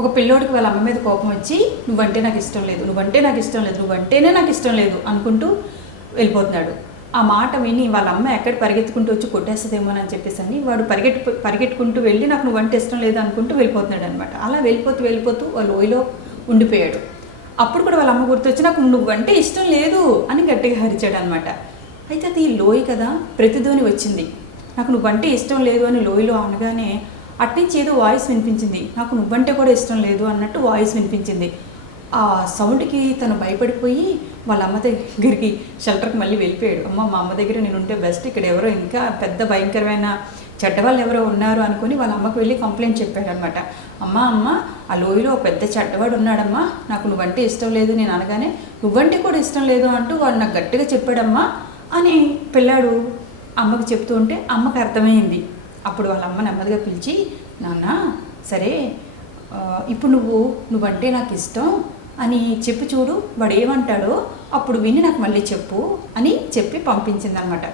ఒక పిల్లోడికి వాళ్ళ అమ్మ మీద కోపం వచ్చి నువ్వంటే నాకు ఇష్టం లేదు, నువ్వంటే నాకు ఇష్టం లేదు, నువ్వంటేనే నాకు ఇష్టం లేదు అనుకుంటూ వెళ్ళిపోతున్నాడు. ఆ మాట విని వాళ్ళ అమ్మ ఎక్కడ పరిగెత్తుకుంటూ వచ్చి కొట్టేస్తుందేమో అని చెప్పేసి అని వాడు పరిగెట్టుకుంటూ వెళ్ళి నాకు నువ్వంటే ఇష్టం లేదు అనుకుంటూ వెళ్ళిపోతున్నాడు అనమాట. అలా వెళ్ళిపోతూ వాళ్ళ లోయలో ఉండిపోయాడు. అప్పుడు కూడా వాళ్ళ అమ్మ గుర్తొచ్చి నాకు నువ్వంటే ఇష్టం లేదు అని గట్టిగా అరిచాడు అనమాట. అయితే అది లోయ కదా, ప్రతిధ్వని వచ్చింది. నాకు నువ్వంటే ఇష్టం లేదు అని లోయలో అనగానే అట్నుంచి ఏదో వాయిస్ వినిపించింది, నాకు నువ్వంటే కూడా ఇష్టం లేదు అన్నట్టు వాయిస్ వినిపించింది. ఆ సౌండ్కి తను భయపడిపోయి వాళ్ళ అమ్మ దగ్గరికి షెల్టర్కి మళ్ళీ వెళ్ళిపోయాడు. అమ్మ మా అమ్మ దగ్గర నేను ఉంటే బెస్ట్, ఇక్కడ ఎవరో ఇంకా పెద్ద భయంకరమైన చెడ్డవాళ్ళు ఎవరో ఉన్నారు అనుకుని వాళ్ళ అమ్మకు వెళ్ళి కంప్లైంట్ చెప్పాడు అనమాట. అమ్మ ఆ లోయలో పెద్ద చెడ్డవాడు ఉన్నాడమ్మా, నాకు నువ్వంటే ఇష్టం లేదు నేను అనగానే నువ్వంటే కూడా ఇష్టం లేదు అంటూ వాడు నాకు గట్టిగా చెప్పాడమ్మా అని పిల్లాడు అమ్మకు చెప్తూ ఉంటే అమ్మకు అర్థమైంది. అప్పుడు వాళ్ళ అమ్మ నెమ్మదిగా పిలిచి, నాన్న సరే ఇప్పుడు నువ్వంటే నాకు ఇష్టం అని చెప్పి చూడు, వాడు ఏమంటాడో అప్పుడు విని నాకు మళ్ళీ చెప్పు అని చెప్పి పంపించింది అనమాట.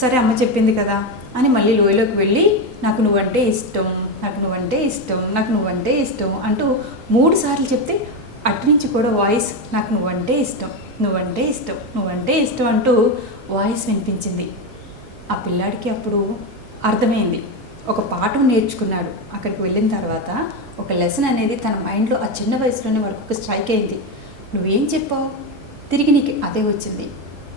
సరే అమ్మ చెప్పింది కదా అని మళ్ళీ లోయలోకి వెళ్ళి నాకు నువ్వంటే ఇష్టం, నాకు నువ్వంటే ఇష్టం, నాకు నువ్వంటే ఇష్టం అంటూ 3 సార్లు చెప్తే అటునుంచి కూడా వాయిస్ నాకు నువ్వంటే ఇష్టం, నువ్వంటే ఇష్టం, నువ్వంటే ఇష్టం అంటూ వాయిస్ వినిపించింది. ఆ పిల్లాడికి అప్పుడు అర్థమైంది, ఒక పాఠం నేర్చుకున్నాడు. అక్కడికి వెళ్ళిన తర్వాత ఒక లెసన్ అనేది తన మైండ్లో ఆ చిన్న వయసులోనే వరకు ఒక స్ట్రైక్ అయింది. నువ్వేం చెప్పావు తిరిగి నీకు అదే వచ్చింది,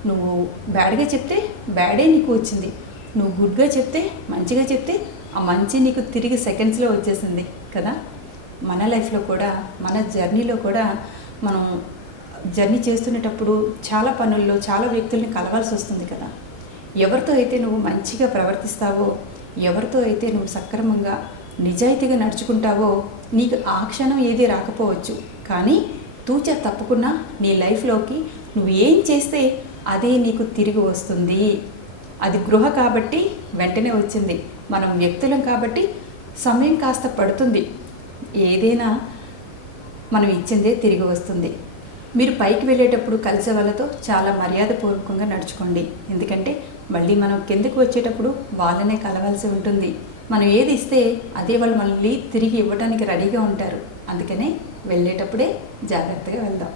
నువ్వు బ్యాడ్గా చెప్తే బ్యాడే నీకు వచ్చింది, నువ్వు గుడ్గా చెప్తే మంచిగా చెప్తే ఆ మంచి నీకు తిరిగి సెకండ్స్లో వచ్చేసింది కదా. మన లైఫ్లో కూడా మన జర్నీలో కూడా మనం జర్నీ చేస్తున్నప్పుడు చాలా పనుల్లో చాలా వ్యక్తుల్ని కలవాల్సి వస్తుంది కదా. ఎవరితో అయితే నువ్వు మంచిగా ప్రవర్తిస్తావో, ఎవరితో అయితే నువ్వు సక్రమంగా నిజాయితీగా నడుచుకుంటావో నీకు ఆ క్షణం ఏది రాకపోవచ్చు, కానీ తూచా తప్పకుండా నీ లైఫ్లోకి నువ్వు ఏం చేస్తే అదే నీకు తిరిగి వస్తుంది. అది గృహ కాబట్టి వెంటనే వచ్చింది, మనం వ్యక్తులం కాబట్టి సమయం కాస్త పడుతుంది. ఏదైనా మనం ఇచ్చిందే తిరిగి వస్తుంది. మీరు పైకి వెళ్ళేటప్పుడు కలిసే వాళ్ళతో చాలా మర్యాదపూర్వకంగా నడుచుకోండి. ఎందుకంటే మళ్ళీ మనం కిందకు వచ్చేటప్పుడు వాళ్ళనే కలవాల్సి ఉంటుంది. మనం ఏది ఇస్తే అదే వాళ్ళు మళ్ళీ తిరిగి ఇవ్వడానికి రెడీగా ఉంటారు. అందుకనే వెళ్ళేటప్పుడే జాగ్రత్తగా వెళ్దాం.